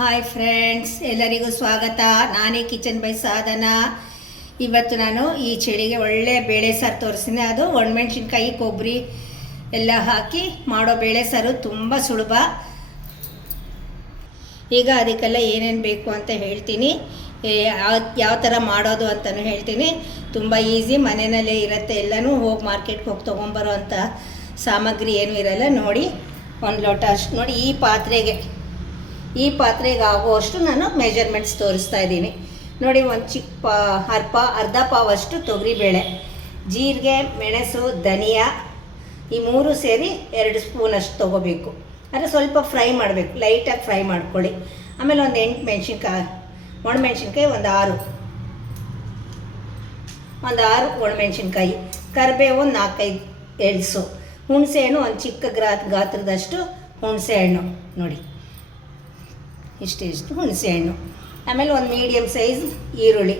Hi friends, ಎಲ್ಲರಿಗೂ ಸ್ವಾಗತ. ನಾನೇ ಕಿಚನ್ ಬೈ ಸಾಧನಾ. ಇವತ್ತು ನಾನು ಈ ಚಳಿಗೆ ಒಳ್ಳೆ ಬೇಳೆ ಸಾರು ತೋರಿಸ್ತೀನಿ. ಅದು ಒಣಮೆಣ್ಸಿನ್ಕಾಯಿ, ಕೊಬ್ಬರಿ ಎಲ್ಲ ಹಾಕಿ ಮಾಡೋ ಬೇಳೆ ಸಾರು ತುಂಬ ಸುಲಭ. ಈಗ ಅದಕ್ಕೆಲ್ಲ ಏನೇನು ಬೇಕು ಅಂತ ಹೇಳ್ತೀನಿ, ಯಾವ ಥರ ಮಾಡೋದು ಅಂತಲೂ ಹೇಳ್ತೀನಿ. ತುಂಬ ಈಸಿ, ಮನೆಯಲ್ಲೇ ಇರುತ್ತೆ. ಎಲ್ಲನೂ ಹೋಗಿ ಮಾರ್ಕೆಟ್ಗೆ ಹೋಗಿ ತೊಗೊಂಬರೋ ಅಂಥ ಸಾಮಗ್ರಿ ಏನೂ ಇರಲ್ಲ. ನೋಡಿ, 1 ಲೋಟ ಅಷ್ಟು ನೋಡಿ. ಈ ಪಾತ್ರೆಗೆ ಆಗುವಷ್ಟು ನಾನು ಮೆಜರ್ಮೆಂಟ್ಸ್ ತೋರಿಸ್ತಾ ಇದ್ದೀನಿ. ನೋಡಿ, ಒಂದು ಚಿಕ್ಕ ಅರ್ಧ ಪಾವಷ್ಟು ತೊಗರಿಬೇಳೆ, ಜೀರಿಗೆ, ಮೆಣಸು, ಧನಿಯಾ, ಈ 3 ಸೇರಿ 2 ಸ್ಪೂನಷ್ಟು ತೊಗೋಬೇಕು. ಅಂದರೆ ಸ್ವಲ್ಪ ಫ್ರೈ ಮಾಡಬೇಕು, ಲೈಟಾಗಿ ಫ್ರೈ ಮಾಡ್ಕೊಳ್ಳಿ. ಆಮೇಲೆ ಒಂದು 8 ಮೆಣಸಿನ್ಕಾಯಿ, ಒಣಮೆಣ್ಸಿನ್ಕಾಯಿ ಒಂದು 6 ಒಣಮೆಣ್ಸಿನ್ಕಾಯಿ, ಕರಿಬೇವು 4-5 ಎಳ್ಸು, ಹುಣಸೆಹಣ್ಣು ಒಂದು ಚಿಕ್ಕ ಗಾತ್ರದಷ್ಟು ಹುಣಸೆಹಣ್ಣು ನೋಡಿ, ಇಷ್ಟು ಹುಣಸೆಹಣ್ಣು. ಆಮೇಲೆ ಒಂದು ಮೀಡಿಯಮ್ ಸೈಜ್ ಈರುಳ್ಳಿ,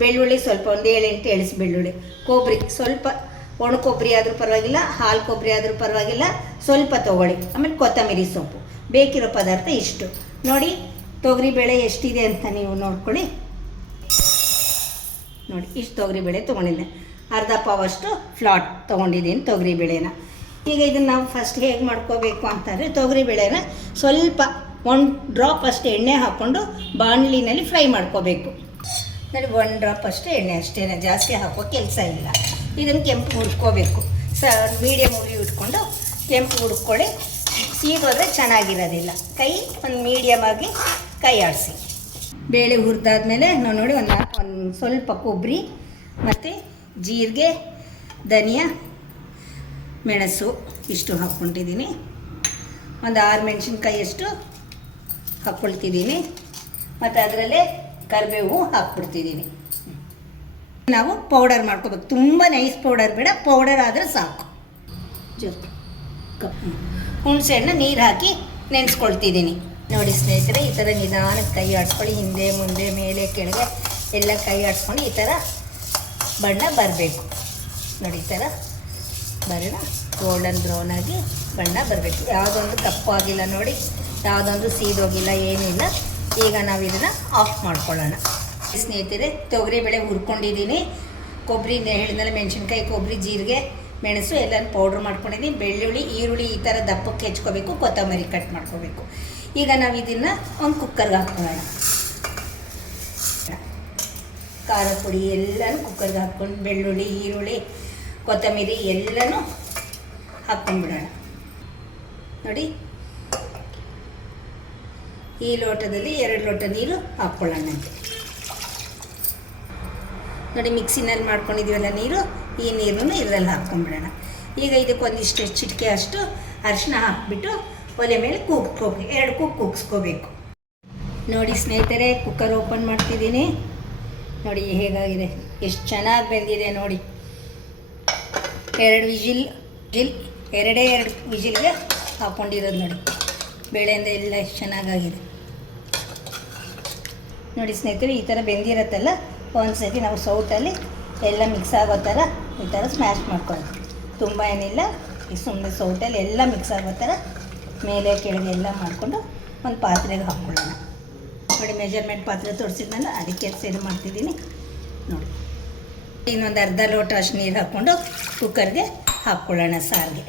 ಬೆಳ್ಳುಳ್ಳಿ ಸ್ವಲ್ಪ ಒಂದು 7-8 ಎಳ್ಸು ಬೆಳ್ಳುಳ್ಳಿ, ಕೊಬ್ಬರಿ ಸ್ವಲ್ಪ, ಒಣ ಕೊಬ್ಬರಿ ಆದರೂ ಪರವಾಗಿಲ್ಲ, ಹಾಲು ಕೊಬ್ಬರಿ ಆದರೂ ಪರವಾಗಿಲ್ಲ, ಸ್ವಲ್ಪ ತೊಗೊಳ್ಳಿ. ಆಮೇಲೆ ಕೊತ್ತಂಬರಿ ಸೊಪ್ಪು, ಬೇಕಿರೋ ಪದಾರ್ಥ ಇಷ್ಟು. ನೋಡಿ, ತೊಗರಿಬೇಳೆ ಎಷ್ಟಿದೆ ಅಂತ ನೀವು ನೋಡ್ಕೊಳ್ಳಿ. ನೋಡಿ, ಇಷ್ಟು ತೊಗರಿಬೇಳೆ ತೊಗೊಂಡಿದ್ದೆ. ಅರ್ಧ ಪಾವಷ್ಟು ಫ್ಲಾಟ್ ತೊಗೊಂಡಿದ್ದೀನಿ ತೊಗರಿಬೇಳೆನ. ಈಗ ಇದನ್ನು ನಾವು ಫಸ್ಟ್ ಹೇಗೆ ಮಾಡ್ಕೋಬೇಕು ಅಂತಂದರೆ, ತೊಗರಿಬೇಳೆನ ಸ್ವಲ್ಪ 1 ಡ್ರಾಪ್ ಅಷ್ಟು ಎಣ್ಣೆ ಹಾಕ್ಕೊಂಡು ಬಾಣಲಿನಲ್ಲಿ ಫ್ರೈ ಮಾಡ್ಕೋಬೇಕು. ನೋಡಿ, 1 ಡ್ರಾಪ್ ಅಷ್ಟು ಎಣ್ಣೆ ಅಷ್ಟೇ, ಜಾಸ್ತಿ ಹಾಕೋ ಕೆಲಸ ಇಲ್ಲ. ಇದನ್ನು ಕೆಂಪು ಹುರ್ಕೋಬೇಕು. ಮೀಡಿಯಮ್ ಉರಿ ಇಟ್ಕೊಂಡು ಕೆಂಪು ಹುಡ್ಕೊಳ್ಳಿ. ಸೀದೋದ್ರೆ ಚೆನ್ನಾಗಿರೋದಿಲ್ಲ. ಕೈ ಒಂದು ಮೀಡಿಯಮ್ ಆಗಿ ಕೈ ಆಡಿಸಿ. ಬೇಳೆ ಹುರಿದಾದ್ಮೇಲೆ ನಾವು ನೋಡಿ ಒಂದು ಸ್ವಲ್ಪ ಕೊಬ್ಬರಿ ಮತ್ತು ಜೀರಿಗೆ, ಧನಿಯಾ, ಮೆಣಸು ಇಷ್ಟು ಹಾಕ್ಕೊಂಡಿದ್ದೀನಿ. ಒಂದು 6 ಮೆಣಸಿನ್ಕಾಯಿಯಷ್ಟು ಹಾಕ್ಕೊಳ್ತಿದ್ದೀನಿ. ಮತ್ತು ಅದರಲ್ಲೇ ಕರಿಬೇವು ಹಾಕ್ಬಿಡ್ತಿದ್ದೀನಿ. ನಾವು ಪೌಡರ್ ಮಾಡ್ಕೋಬೇಕು. ತುಂಬ ನೈಸ್ ಪೌಡರ್ ಬೇಡ, ಪೌಡರ್ ಆದರೆ ಸಾಕು. ಹುಣಸೆಹಣ್ಣು ನೀರು ಹಾಕಿ ನೆನೆಸ್ಕೊಳ್ತಿದ್ದೀನಿ. ನೋಡಿ ಸ್ನೇಹಿತರೆ, ಈ ಥರ ನಿಧಾನಕ್ಕೆ ಕೈ ಆಡಿಸ್ಕೊಳ್ಳಿ. ಹಿಂದೆ ಮುಂದೆ ಮೇಲೆ ಕೆಳಗೆ ಎಲ್ಲ ಕೈ ಆಡಿಸ್ಕೊಂಡು ಈ ಥರ ಬಣ್ಣ ಬರಬೇಕು. ನೋಡಿ, ಈ ಥರ ಬಣ್ಣ ಗೋಲ್ಡನ್ ಬ್ರೌನ್ ಆಗಿ ಬಣ್ಣ ಬರಬೇಕು. ಯಾವುದೊಂದು ಕಪ್ಪಾಗಿಲ್ಲ ನೋಡಿ, ಯಾವುದೊಂದು ಸೀದೋಗಿಲ್ಲ, ಏನಿಲ್ಲ. ಈಗ ನಾವು ಇದನ್ನು ಆಫ್ ಮಾಡ್ಕೊಳ್ಳೋಣ. ಸ್ನೇಹಿತರೆ, ತೊಗರಿಬೇಳೆ ಹುರ್ಕೊಂಡಿದ್ದೀನಿ. ಕೊಬ್ಬರಿ ಹೇಳಿದ್ಮೇಲೆ ಮೆಣಸಿನ್ಕಾಯಿ, ಕೊಬ್ಬರಿ, ಜೀರಿಗೆ, ಮೆಣಸು ಎಲ್ಲನೂ ಪೌಡ್ರ್ ಮಾಡ್ಕೊಂಡಿದ್ದೀನಿ. ಬೆಳ್ಳುಳ್ಳಿ, ಈರುಳ್ಳಿ ಈ ಥರ ದಪ್ಪಕ್ಕೆ ಹೆಚ್ಕೋಬೇಕು. ಕೊತ್ತಂಬರಿ ಕಟ್ ಮಾಡ್ಕೋಬೇಕು. ಈಗ ನಾವು ಇದನ್ನು ಒಂದು ಕುಕ್ಕರ್ಗೆ ಹಾಕ್ಕೊಳ್ಳೋಣ. ಖಾರ ಪುಡಿ ಎಲ್ಲನೂ ಕುಕ್ಕರ್ಗೆ ಹಾಕ್ಕೊಂಡು, ಬೆಳ್ಳುಳ್ಳಿ, ಈರುಳ್ಳಿ, ಕೊತ್ತಂಬರಿ ಎಲ್ಲನೂ ಹಾಕ್ಕೊಂಡ್ಬಿಡೋಣ. ನೋಡಿ, ಈ ಲೋಟದಲ್ಲಿ 2 ಲೋಟ ನೀರು ಹಾಕ್ಕೊಳ್ಳೋಣ. ನೋಡಿ, ಮಿಕ್ಸಿನಲ್ಲಿ ಮಾಡ್ಕೊಂಡಿದ್ದೀವಲ್ಲ ನೀರು, ಈ ನೀರನ್ನು ಇದರಲ್ಲಿ ಹಾಕ್ಕೊಂಡ್ಬಿಡೋಣ. ಈಗ ಇದಕ್ಕೊಂದಿಷ್ಟು ಚಿಟಿಕೆ ಅಷ್ಟು ಅರಿಶಿನ ಹಾಕಿಬಿಟ್ಟು ಒಲೆ ಮೇಲೆ ಕೂಗ್ಕೋಬೇಕು. 2 ಕೂಗಿಸ್ಕೋಬೇಕು. ನೋಡಿ ಸ್ನೇಹಿತರೆ, ಕುಕ್ಕರ್ ಓಪನ್ ಮಾಡ್ತಿದ್ದೀನಿ. ನೋಡಿ ಹೇಗಾಗಿದೆ, ಎಷ್ಟು ಚೆನ್ನಾಗಿ ಬೆಂದಿದೆ ನೋಡಿ. 2 ವಿಜಿಲ್ಗೆ ಹಾಕ್ಕೊಂಡಿರೋದು ನೋಡಿ. ಬೇಳೆಯಿಂದ ಎಲ್ಲ ಎಷ್ಟು ಚೆನ್ನಾಗಾಗಿದೆ ನೋಡಿ ಸ್ನೇಹಿತರೆ. ಈ ಥರ ಬೆಂದಿರತ್ತಲ್ಲ, ಒಂದು ಸತಿ ನಾವು ಸೌಟಲ್ಲಿ ಎಲ್ಲ ಮಿಕ್ಸ್ ಆಗೋ ಥರ ಈ ಥರ ಸ್ಮ್ಯಾಶ್ ಮಾಡ್ಕೊಳ್ಳಿ. ತುಂಬ ಏನಿಲ್ಲ, ಈ ಸುಮ್ಮನೆ ಸೌಟಲ್ಲಿ ಎಲ್ಲ ಮಿಕ್ಸ್ ಆಗೋ ಥರ ಮೇಲೆ ಕೆಳಗೆ ಎಲ್ಲ ಮಾಡಿಕೊಂಡು ಒಂದು ಪಾತ್ರೆಗೆ ಹಾಕ್ಕೊಳ್ಳೋಣ. ನೋಡಿ, ಮೆಜರ್ಮೆಂಟ್ ಪಾತ್ರೆ ತೋರಿಸಿದ್ಮೇಲೆ ಅದಕ್ಕೆ ಸೇರಿ ಮಾಡ್ತಿದ್ದೀನಿ ನೋಡಿ. ಇನ್ನೊಂದು ಅರ್ಧ ಲೋಟ ಅಷ್ಟು ನೀರು ಹಾಕ್ಕೊಂಡು ಕುಕ್ಕರ್ಗೆ ಹಾಕ್ಕೊಳ್ಳೋಣ ಸಾರಿಗೆ.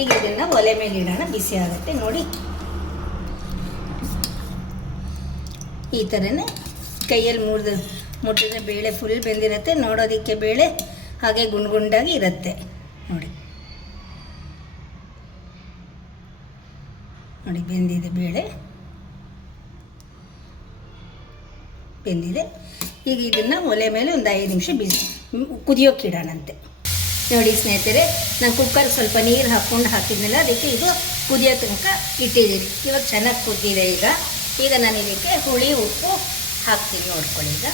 ಈಗ ಇದನ್ನು ಒಲೆ ಮೇಲೆ ಇಡೋಣ, ಬಿಸಿ ಆಗುತ್ತೆ ನೋಡಿ. ಈ ಥರನೇ ಕೈಯಲ್ಲಿ ಮುಟ್ಟಿದ್ರೆ ಬೇಳೆ ಫುಲ್ ಬೆಂದಿರುತ್ತೆ. ನೋಡೋದಕ್ಕೆ ಬೇಳೆ ಹಾಗೆ ಗುಂಡಾಗಿ ಇರುತ್ತೆ ನೋಡಿ. ನೋಡಿ, ಬೆಂದಿದೆ ಬೇಳೆ, ಬೆಂದಿದೆ. ಈಗ ಇದನ್ನು ಒಲೆ ಮೇಲೆ ಒಂದು 5 ನಿಮಿಷ ಕುದಿಯೋಕೆ ಇಡೋಣಂತೆ. ನೋಡಿ ಸ್ನೇಹಿತರೆ, ನಾನು ಕುಕ್ಕರ್ ಸ್ವಲ್ಪ ನೀರು ಹಾಕಿದ್ಮೇಲೆ ಅದಕ್ಕೆ ಇದು ಕುದಿಯೋ ತನಕ ಇಟ್ಟಿದ್ದೀನಿ. ಇವಾಗ ಚೆನ್ನಾಗಿ ಕುದ್ದಿದೆ. ಈಗ ನಾನು ಇದಕ್ಕೆ ಹುಳಿ, ಉಪ್ಪು ಹಾಕ್ತೀನಿ ನೋಡ್ಕೊಳ್ಳಿ. ಈಗ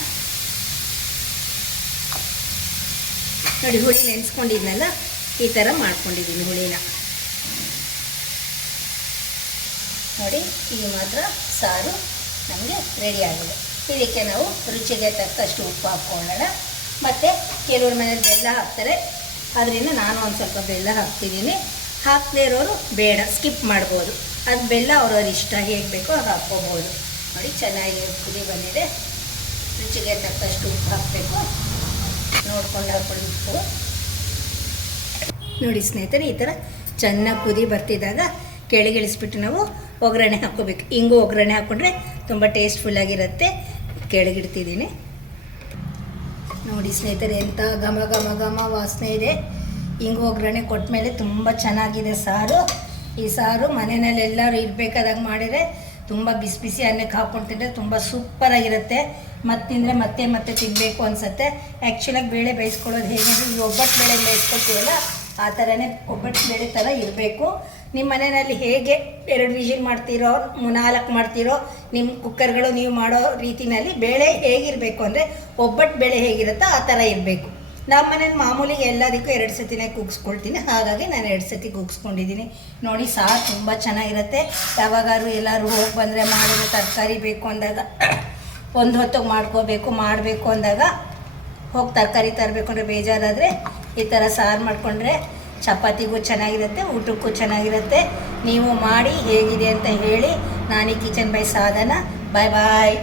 ನೋಡಿ, ಹುಳಿ ನೆನೆಸ್ಕೊಂಡಿದ್ನಲ್ಲ, ಈ ಥರ ಮಾಡ್ಕೊಂಡಿದ್ದೀನಿ ಹುಳಿನ ನೋಡಿ. ಈಗ ಮಾತ್ರ ಸಾರು ನಮಗೆ ರೆಡಿ ಆಗಿದೆ. ಇದಕ್ಕೆ ನಾವು ರುಚಿಗೆ ತಕ್ಕಷ್ಟು ಉಪ್ಪು ಹಾಕ್ಕೊಳ್ಳೋಣ. ಮತ್ತು ಕೆಲವ್ರ ಮನೇಲಿ ಬೆಲ್ಲ ಹಾಕ್ತಾರೆ, ಅದರಿಂದ ನಾನು ಒಂದು ಸ್ವಲ್ಪ ಬೆಲ್ಲ ಹಾಕ್ತಿದ್ದೀನಿ. ಹಾಕದೇ ಇರೋರು ಬೇಡ, ಸ್ಕಿಪ್ ಮಾಡ್ಬೋದು. ಅದು ಬೆಲ್ಲ ಅವ್ರವ್ರ ಇಷ್ಟ, ಹೇಗೆ ಬೇಕೋ ಅದು ಹಾಕ್ಕೋಬೋದು. ನೋಡಿ ಚೆನ್ನಾಗಿ ಕುದಿ ಬಂದಿದೆ. ರುಚಿಗೆ ತಕ್ಕಷ್ಟು ಉಪ್ಪು ಹಾಕಬೇಕು, ನೋಡ್ಕೊಂಡು ಹಾಕ್ಕೊಂಡು ಉಪ್ಪು. ನೋಡಿ ಸ್ನೇಹಿತರೆ, ಈ ಥರ ಚೆನ್ನಾಗಿ ಕುದಿ ಬರ್ತಿದ್ದಾಗ ಕೆಳಗಿಳಿಸ್ಬಿಟ್ಟು ನಾವು ಒಗ್ಗರಣೆ ಹಾಕ್ಕೋಬೇಕು. ಹಿಂಗೂ ಒಗ್ಗರಣೆ ಹಾಕ್ಕೊಂಡ್ರೆ ತುಂಬ ಟೇಸ್ಟ್ಫುಲ್ಲಾಗಿರುತ್ತೆ. ಕೆಳಗಿಡ್ತಿದ್ದೀನಿ. ನೋಡಿ ಸ್ನೇಹಿತರೆ, ಎಂಥ ಘಮ ಘಮ ಘಮ ವಾಸನೆ ಇದೆ. ಹಿಂಗೆ ಒಗ್ಗರಣೆ ಕೊಟ್ಟ ಮೇಲೆ ತುಂಬ ಚೆನ್ನಾಗಿದೆ ಸಾರು. ಈ ಸಾರು ಮನೆಯಲ್ಲಿ ಎಲ್ಲರೂ ಇರಬೇಕಾದಾಗ ಮಾಡಿದರೆ ತುಂಬ ಬಿಸಿ ಬಿಸಿ ಅನ್ನಕ್ಕೆ ಹಾಕ್ಕೊಂಡು ತಿಂದರೆ ತುಂಬ ಸೂಪರಾಗಿರುತ್ತೆ. ಮತ್ತು ತಿಂದರೆ ಮತ್ತೆ ಮತ್ತೆ ತಿನ್ನಬೇಕು ಅನಿಸುತ್ತೆ. ಆ್ಯಕ್ಚುಲಾಗಿ ಬೇಳೆ ಬೇಯಿಸ್ಕೊಳ್ಳೋದು ಹೇಗೆ ಅಂದರೆ ಈ ಒಬ್ಬಟ್ಟು ಬೇಳೆ ಬೇಯಿಸ್ಕೊಳ್ತೀವಲ್ಲ ಆ ಥರನೇ ಒಬ್ಬಟ್ಟು ಬೇಳೆ ಥರ ಇರಬೇಕು. ನಿಮ್ಮ ಮನೆಯಲ್ಲಿ ಹೇಗೆ 2 ವಿಷಲ್ ಮಾಡ್ತೀರೋ 4 ಮಾಡ್ತೀರೋ ನಿಮ್ಮ ಕುಕ್ಕರ್ಗಳು ನೀವು ಮಾಡೋ ರೀತಿಯಲ್ಲಿ ಬೇಳೆ ಹೇಗಿರಬೇಕು ಅಂದರೆ ಒಬ್ಬಟ್ಟು ಬೇಳೆ ಹೇಗಿರುತ್ತೋ ಆ ಥರ ಇರಬೇಕು. ನಮ್ಮ ಮನೇಲಿ ಮಾಮೂಲಿಗೆ ಎಲ್ಲದಕ್ಕೂ 2 ಸತಿನೇ ಕೂಗಿಸ್ಕೊಳ್ತೀನಿ, ಹಾಗಾಗಿ ನಾನು 2 ಸತಿ ಕೂಗಿಸ್ಕೊಂಡಿದ್ದೀನಿ. ನೋಡಿ ಸಾರು ತುಂಬ ಚೆನ್ನಾಗಿರುತ್ತೆ. ಯಾವಾಗಾದ್ರು ಎಲ್ಲರೂ ಹೋಗಿ ಬಂದರೆ ಮಾಡಿರೋ ತರಕಾರಿ ಬೇಕು ಅಂದಾಗ, ಒಂದು ಹೊತ್ತಿಗೆ ಮಾಡಬೇಕು ಅಂದಾಗ ಹೋಗಿ ತರಕಾರಿ ತರಬೇಕು ಅಂದರೆ ಬೇಜಾರಾದರೆ ಈ ಥರ ಸಾರು ಮಾಡಿಕೊಂಡ್ರೆ ಚಪಾತಿಗೂ ಚೆನ್ನಾಗಿರುತ್ತೆ, ಊಟಕ್ಕೂ ಚೆನ್ನಾಗಿರುತ್ತೆ. ನೀವು ಮಾಡಿ ಹೇಗಿದೆ ಅಂತ ಹೇಳಿ. ನಾನು ಈ ಕಿಚನ್ ಬೈ ಸಾಧನ. ಬಾಯ್ ಬಾಯ್.